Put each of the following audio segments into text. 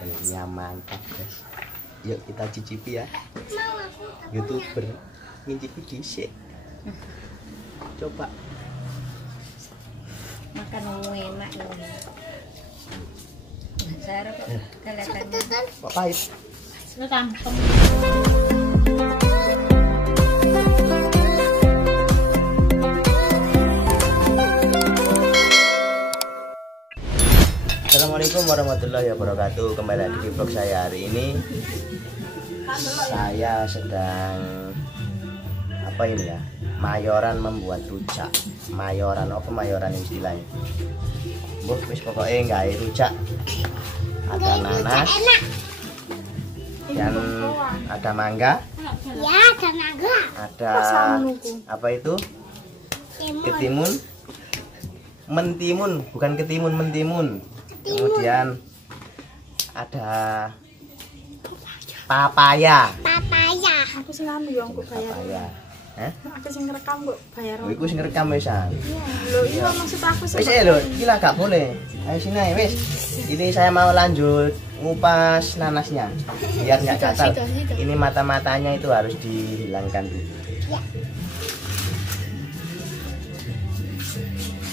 sambelnya mantap guys. Yuk kita cicipi ya. YouTuber ngicipi dhisik. Coba makan enak ini. Saya harap kelihatannya kok pahit. tampem. Assalamualaikum warahmatullahi wabarakatuh. Kembali lagi di vlog saya. Hari ini saya sedang apa ini ya, mayoran membuat rujak. Mayoran apa mayoran istilahnya? Wis pokoknya gawe rujak. Ada nanas dan ada mangga. Ya, ada mangga. Ada apa itu? Ketimun. Mentimun, bukan ketimun, mentimun. Kemudian ada papaya. Papaya. Aku selalu yang aku bayar. Papaya. Aku sing ngerekam kok bayar. Oh, iku sing ngerekam wisan. Lho iya maksud aku Wis lho, gila gak boleh. Ayo sini ayo wis. Ini saya mau lanjut ngupas nanasnya. Biar enggak gatal. Ini mata-matanya itu harus dihilangkan dulu. Ya.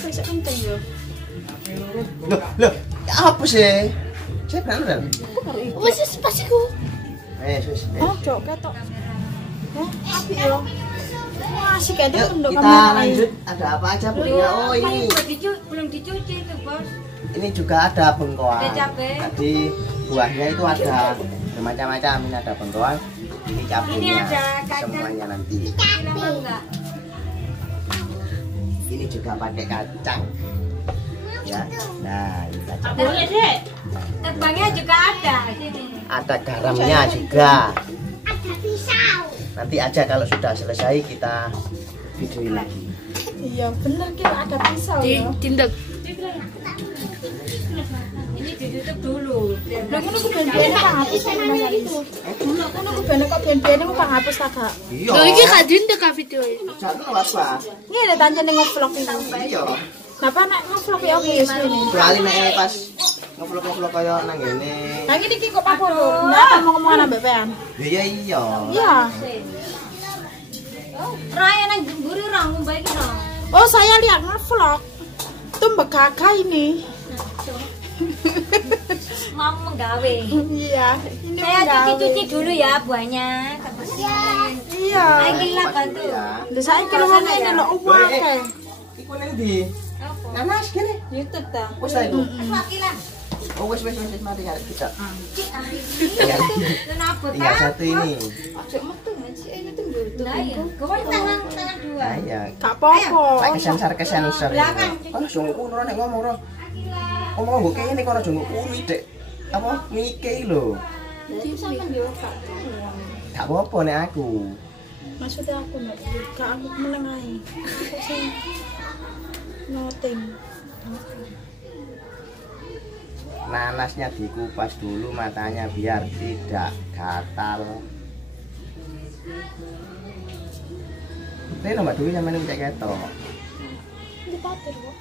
Wis penting yo. Loh, apa sih? Saya benar. Wis pasti ku. Wis. Oh, jok ketok. Api yo. Masih kayak Yuk, itu kita lanjut. Ada apa aja belinya? Oh ini belum dicuci itu bos. ini juga ada bengkoang. Cabai. Tadi buahnya itu ada bermacam-macam. Ini ada bengkoang, ini cabenya. Ini ada kacang. Semuanya nanti. Enggak. Ini juga pakai kacang. Ya. Nah, ini kacang. Boleh deh. Tebangnya juga ada sini. Ada garamnya juga. Ada pisau. Nanti aja kalau sudah selesai kita videoin lagi. Iya bener kira ada pisau ya. Tindak. Ini ditutup dulu. Lah ngono ku ben-bene tak hapus sebenarnya itu. Dulu ngono ku ben kok ben-bene ku tak hapus tak gak. Iya. Lho iki gak tindak ka video iki. Jangan apa? Ngene tanjane nge-vlog iki. Iya. Napa nek nge-vlog ya wis ngene. Kali nek pas ngevlog-ngevlog kaya nang ngene. Lah iki kok apa lho? Ndak ngomong-ngomongan ambek pean. Iya iya. Iya. Raya nang jemburi orang ngombe iki no. Oh, saya lihat nge-vlog. Itu Mbak Kakak ini. Mau menggawe. Iya, ini Saya menggawe. cuci-cuci dulu ya buahnya. Iya. Ayo kita bantu. Lah saiki lho ngene iki lho umake. Iku nang ndi? Nanas kene. YouTube ta. Wes ta itu. Lagi lah. Oh wes mari ya kita. Iya. Kenapa? Tinggal satu ini. Aja metu ngaji ini tunggu. Nah ya. Kau tangan dua. Nah ya. Gak apa-apa. Pakai sensor. Belakang. Oh, sungguh ora nek ngomong ora. Ngomong mbok kene kok ora jonggo kuwi, Dek. Apa mike lho. Jadi sampean yo Gak apa-apa nek aku. maksudnya aku nggak gak aku menengahi. Kok sih noting. Nanasnya dikupas dulu matanya biar tidak gatal. Ini Mbak Dewi sampeyan cek ketok. Ini patir kok.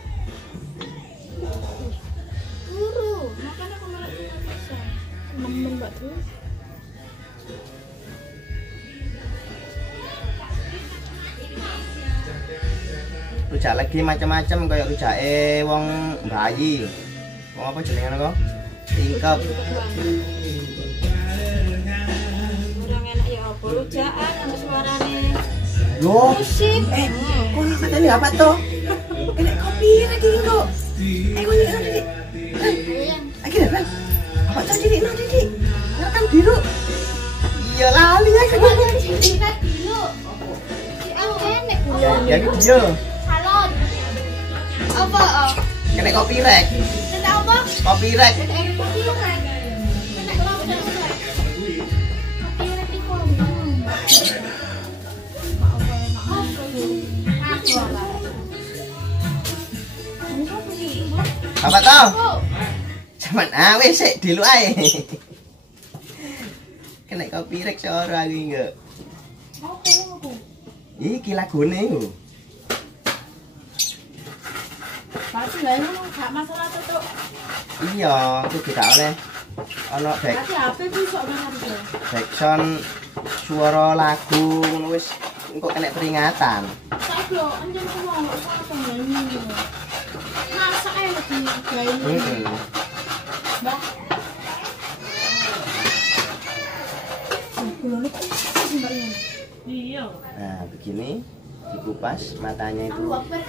Guru, makanya aku malah bisa. Nemen Mbak tuh. Rujak lagi macam-macam kayak rujake wong bayi. Wong apa jenenge kok? Tingkep. Kurang enak ya apa rujakan sama suarane. Loh, Musik. kono katanya apa toh? Ini kopi lagi kok. Kono ini. Lagi apa? Apa tadi nanti? Ngerekam biru. Iya lali ya kan. Ya video. Salon. Apa? Kena copyright. Kena apa? Copyright. Apa tau? Cuman wis sik dilu ae. Kena copyright seorang iki enggak. Iki lagune iku. Pasti lah ini gak masalah tuh. Iya, itu tidak oleh Ono Berarti HP besok mana dia? backsound suara lagu ngono wis engko enek peringatan. Saya belum anjir ngomong apa nyanyi. Masa lagi gawe. Mbak. Iya. Nah, begini dikupas matanya itu harus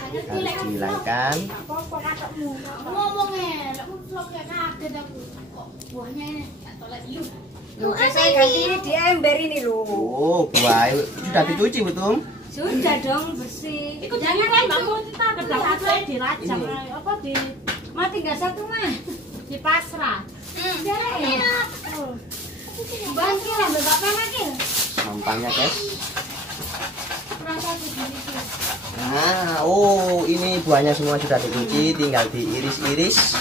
dihilangkan. Ngomongnya, lek vlog ya kaget aku. Kok buahnya ini tak tolak yuk. Loh, saya ganti ini di ember ini loh. Oh, buah sudah dicuci betul? Sudah dong bersih. Jangan lain Mbak kita kedap aja dirajang apa di Mati nggak satu mah. di pasrah. Bangkir ambil bapak lagi. Sampahnya, guys. Nah, oh ini buahnya semua sudah dicuci, tinggal diiris-iris.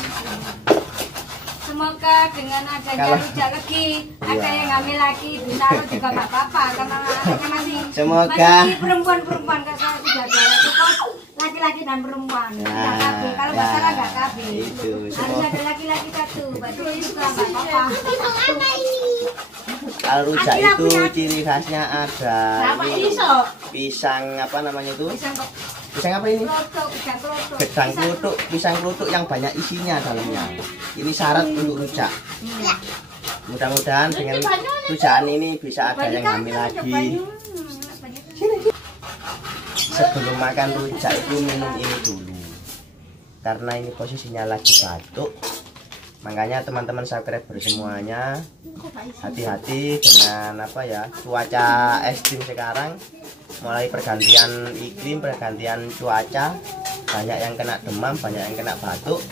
Semoga dengan adanya rujak lagi, ada yang hamil lagi, ditaruh juga nggak apa-apa karena anaknya masih perempuan-perempuan kan saya sudah ada cukup laki-laki dan perempuan. Nggak kabel. Kalau nggak salah nggak kabel. Itu. Harus ada laki-laki satu, berarti juga nggak apa-apa. Kalau rujak itu ciri khasnya ada ini, pisang apa namanya itu? Pisang apa ini? Gedang kelutuk, pisang kelutuk yang banyak isinya dalamnya. Ini syarat untuk rujak. Mudah-mudahan dengan rujakan ini bisa ada yang hamil lagi. Sebelum makan rujak itu minum ini dulu. Karena ini posisinya lagi batuk. Makanya teman-teman subscriber semuanya hati-hati dengan apa ya, cuaca ekstrim sekarang. Mulai pergantian iklim, pergantian cuaca, banyak yang kena demam, banyak yang kena batuk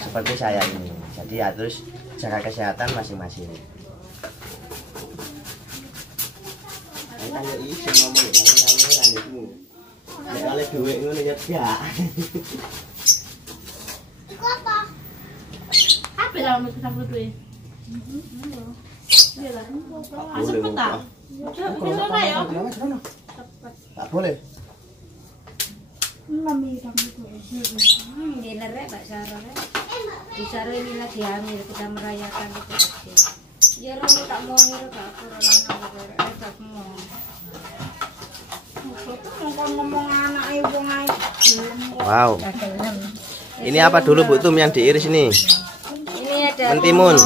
seperti saya ini. Jadi harus jaga kesehatan masing-masing. Oleh duit ngono ya gak. Iku apa? Apa dalam kita berdua? Iya lah. Cepet tak? Bisa ya? Tak boleh. Di lerek Mbak Sarah. Di Sarah ini lagi hamil, kita merayakan itu aja. Ya orang tak mau ngira tak aku orang tak mau. Ngomong anak ibu ngai. Wow. Ini apa dulu Bu Tum yang diiris ini? Ini ada mentimun.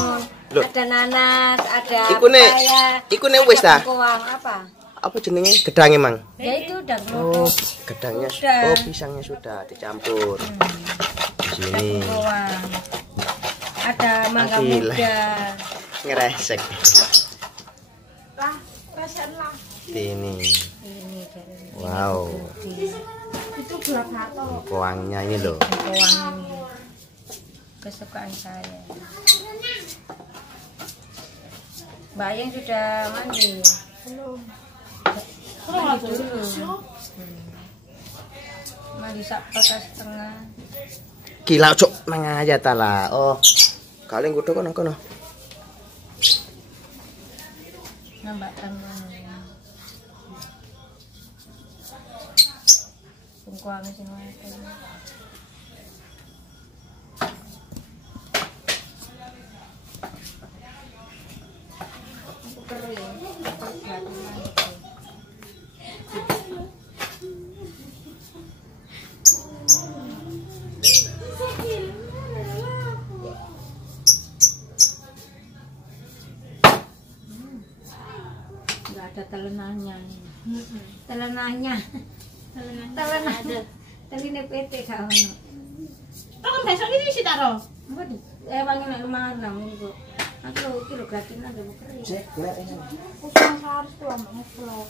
Loh. Ada nanas, ada Iku ne wis ta? Apa? Apa jenenge? Gedang emang. Ya itu udah Oh, gedangnya sudah. Oh, pisangnya sudah dicampur. Di sini. Bawang. Ada mangga Gila. muda. Ngeresek. Lah, resen lah. Ini. Ini dari Wow. Itu gula batu. Koangnya ini loh. bawang ini. Kesukaan saya. Mbak yang sudah mandi. Belum. Mandi dulu. Mandi sak setengah. Gila cok nang aja ta lah. Oh. Kalian kudu kono. Nambah tangan. Bungkuan sing wae. Enggak ada telenahnya. Telenahnya. Telenah ada. Teline PT gak ono. Kan besok ini sih taro. Waduh, wangi nek rumah nang niku. Aku kira gratis nang keri. Cek, lihat ini. Kusang harus tuh ambil vlog.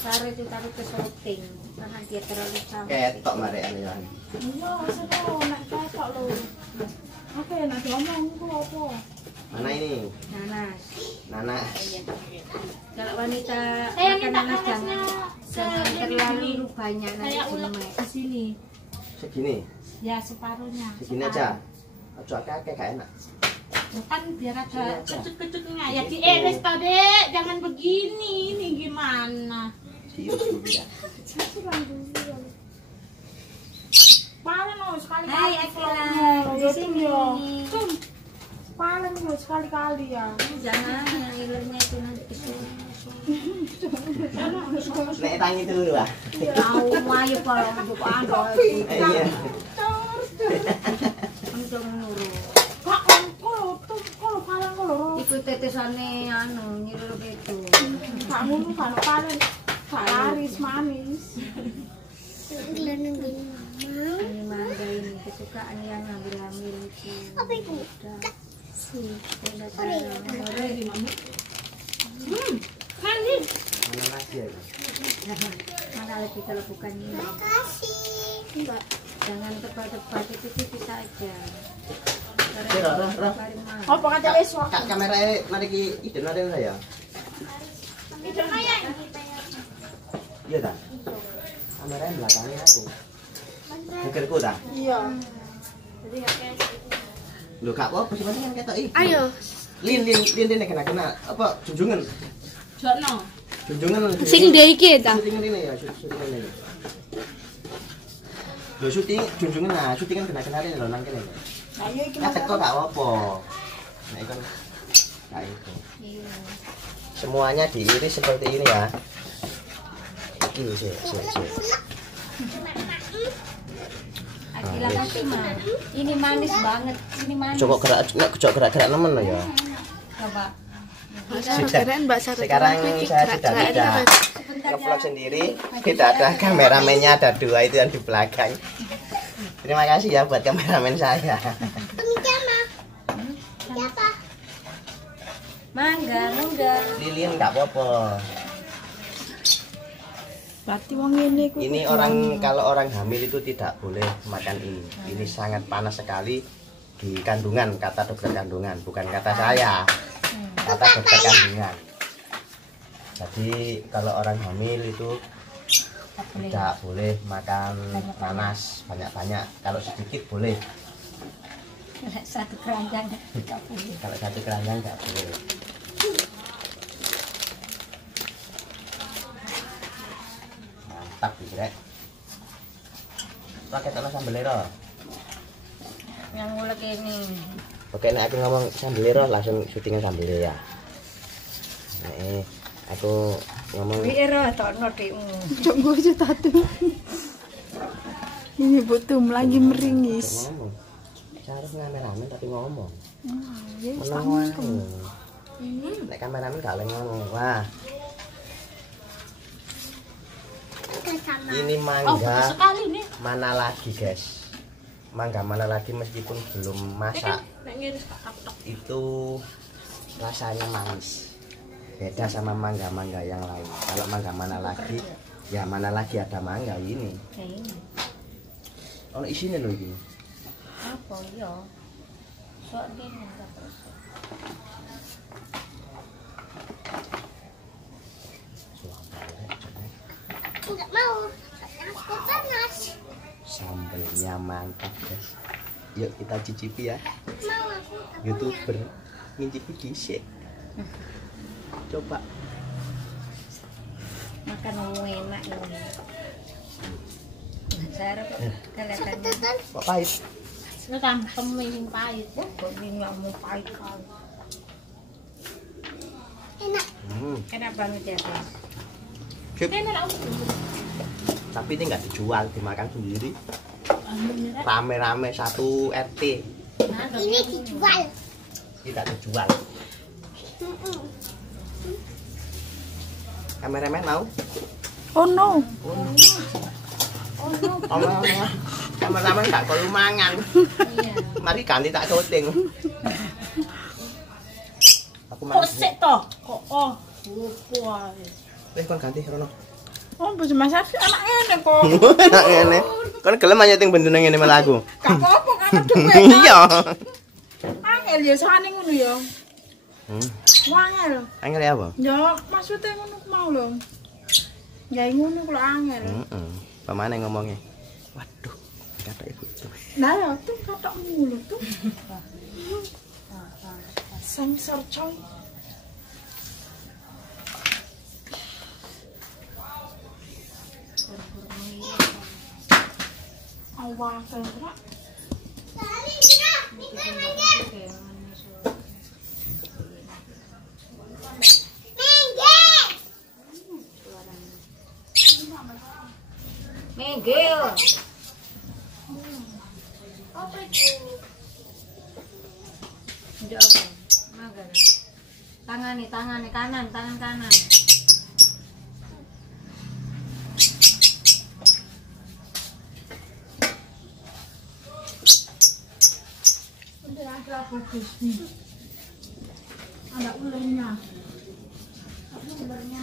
Sare itu taruh ke syuting. Karena dia terlalu capek. Ketok marek ane ya. Iya, seru nek ketok lho. Oke, nek diomong ku apa? Mana ini? Nanas. Nanas. Kalau wanita Saya makan minta nanas nanasnya jangan terlalu banyak nanti Kayak ulek jemek. di sini. Segini. Ya separuhnya. Segini aja. Ojo akeh gak enak. Kan biar Ini ada aja. kecut-kecutnya. Ya Gitu. diiris toh, Dek. Jangan begini. Ini gimana? Diurus dulu ya. Paling loh sekali-kali. Hai Akila, di sini. Cum, paling loh sekali-kali ya. Jangan yang ilernya itu nanti kesini. Nek tangi dulu ah. Tahu ayo kalau untuk anda. Iya. Untuk nurut. Kak, kalau paling kalau. Ikut tetesane anu nyirur gitu. Kak ngono kalau paling Kak laris manis. Ini mangga ini kesukaan yang hamil-hamil itu. Apa itu? Mandi. Mana lagi ya? Mana lagi kalau bukan ini? Makasih. Enggak. Jangan tebal-tebal itu tipis saja. Roh. Apa kata wis wae? Kak kamerae mari ki ide nare ya. Itu kaya. Iya ta? Kamerae belakangnya aku. Mikirku ta? Iya. Lho gak apa-apa sih penting kan ketok iki. Ayo. Lin kena apa junjungan. Jokno. Junjungan. Sing ndek iki ta. Syutingan ini ya, syutingan ini. Lho syuting junjungan nah, syutingan kena ini lho nang kene. Ayo iki. Nah, teko gak apa-apa. Nah, itu kan nah itu. Semuanya diiris seperti ini ya. Iki sih. Akila kasih mah. Ini manis banget. Ini manis. Coba gerak nemen loh ya. Coba. Sekarang saya sudah tidak nge-vlog sendiri, tidak ada kameramennya, ada dua itu yang di belakang. Terima kasih ya buat kameramen saya. Siapa? Mangga. Lilin nggak apa-apa. Berarti wong ngene iku. Ini kalau orang hamil itu tidak boleh makan ini. Ini sangat panas sekali di kandungan, kata dokter kandungan, bukan kata saya. Kata dokter kandungan. Jadi kalau orang hamil itu tidak boleh makan panas banyak-banyak. Kalau sedikit boleh. Satu keranjang tidak boleh. Kalau satu keranjang nggak boleh. Mantap gitu rek. Pakai telur sambelero. Yang ngulek ini. Oke, nek aku ngomong sambelero langsung syutingnya sambelero ya. Nek aku ngomong Wiro tono dikmu. Coba aja tatu. Ini butuh lagi meringis. ngomong. Saya harus kameramen tapi ngomong. Ya Menang wae. Nek kameramen gak oleh ngomong. Wah, ini mangga Sekali nih. mana lagi guys, mangga mana lagi meskipun belum masak itu rasanya manis, beda sama mangga-mangga yang lain. Kalau mangga mana lagi ya mana lagi ada mangga ini. Oh isinya loh ini. Apa yo? Sok dene Enggak mau. Aku panas. Sambelnya mantap guys. Yuk kita cicipi ya. Mau aku. YouTuber ngicipi dhisik. Coba. makan enak ini. Saya kelihatannya Tetan. Kok pahit? Sekarang pemilih pahit. kok ini nggak mau pahit kali. Enak. Enak banget ya guys. Sip. Enak aku. Tapi ini nggak dijual, dimakan sendiri. Rame-rame satu RT. Ini dijual. Tidak dijual. Kameramen mau? Oh no. Kameramen gak perlu mangan. Iya. Mari ganti tak syuting. Aku Kok mangan. sik toh? Kok oh. Lupa. Wis kon ganti Rono. Oh, bos masak anak ngene kok. Enak ngene. Kon gelem aja ting bendene ngene malah aku. Gak apa-apa kan duwe. Iya. Angel ya sane ngono ya. Wangel. Angel ya apa? Ya maksudnya ngono ku mau lho. Ya ngono ku lho angel. Heeh. Pamane ngomongnya. Waduh, kata ibu tuh. Nah ya tuh katok mulu tuh. Sensor coy. wakil kak. Menggil. Apa itu? Udah apa? Mager. Tangan kanan, tangan kanan. Udah ada bagus nih. Ada ularnya. Ularnya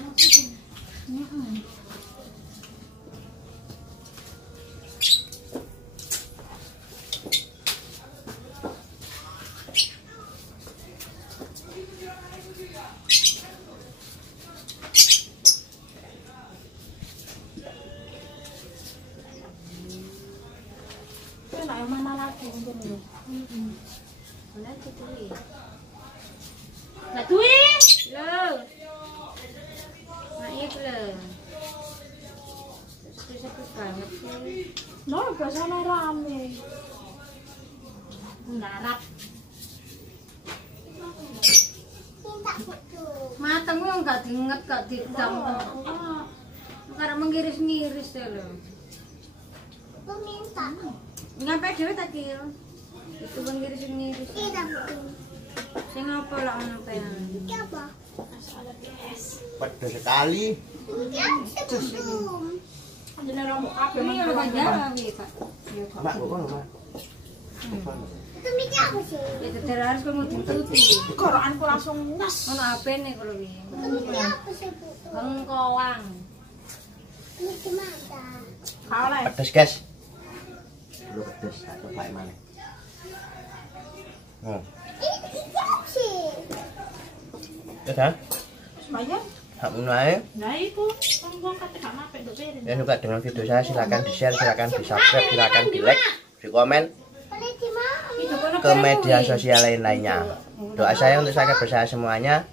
Enak yang mana lagi untuk ini? Boleh tutui. Nah tuh Lo. Naik lo. Terus banget sih. no biasanya rame. Mendarat. Minta foto. Matengmu enggak diinget, enggak didam. Karena mengiris-ngiris ya lo. Aku minta. Nyampe dhewe ta Ki? Itu mengiris-ngiris. Minta foto. Sing apa lah ono pengen. Ini apa? Pedes sekali. Ini apa? Jadi rambut apa? Ini ono Jawa wi, Pak. Ya kok. Mbak, kok Mbak? Itu minta apa sih? Itu harus kamu tututi. Koroanku langsung nas. Ono apene kalau wi? Itu minta apa sih bu? Bengkoang. Ini gimana? Kalah. Pedes, guys. Lu pedes, tak coba mana? Ini apa sih? Ya kan? Bayar. Hak menaik. Nah itu kan gua kata gak nape do beri. Dan juga dengan video saya silakan di share, silakan di subscribe, silakan di like, di komen Boleh di mana? Itu kono ke media sosial lainnya. Doa saya untuk sahabat saya semuanya,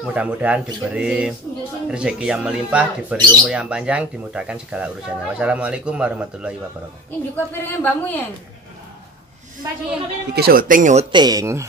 mudah-mudahan diberi rezeki yang melimpah, diberi umur yang panjang, dimudahkan segala urusannya. Wassalamualaikum warahmatullahi wabarakatuh. Ini juga piringnya mbakmu ya? Mbak coba Iki syuting.